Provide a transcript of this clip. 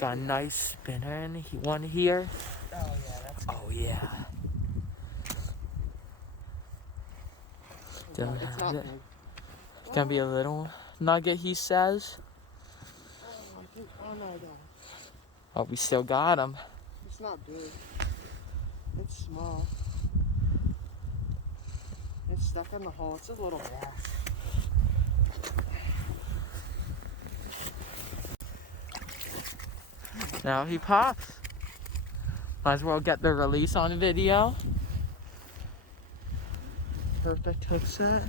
Got a nice spinner in one here. Oh yeah, that's good. Oh yeah. Don't It's have not it. big. It's gonna be a little nugget, he says. Oh, I think, oh no, no. Oh, we still got him. It's not big. It's small. It's stuck in the hole. It's a little bass. Now he pops. Might as well get the release on video. Perfect hook set.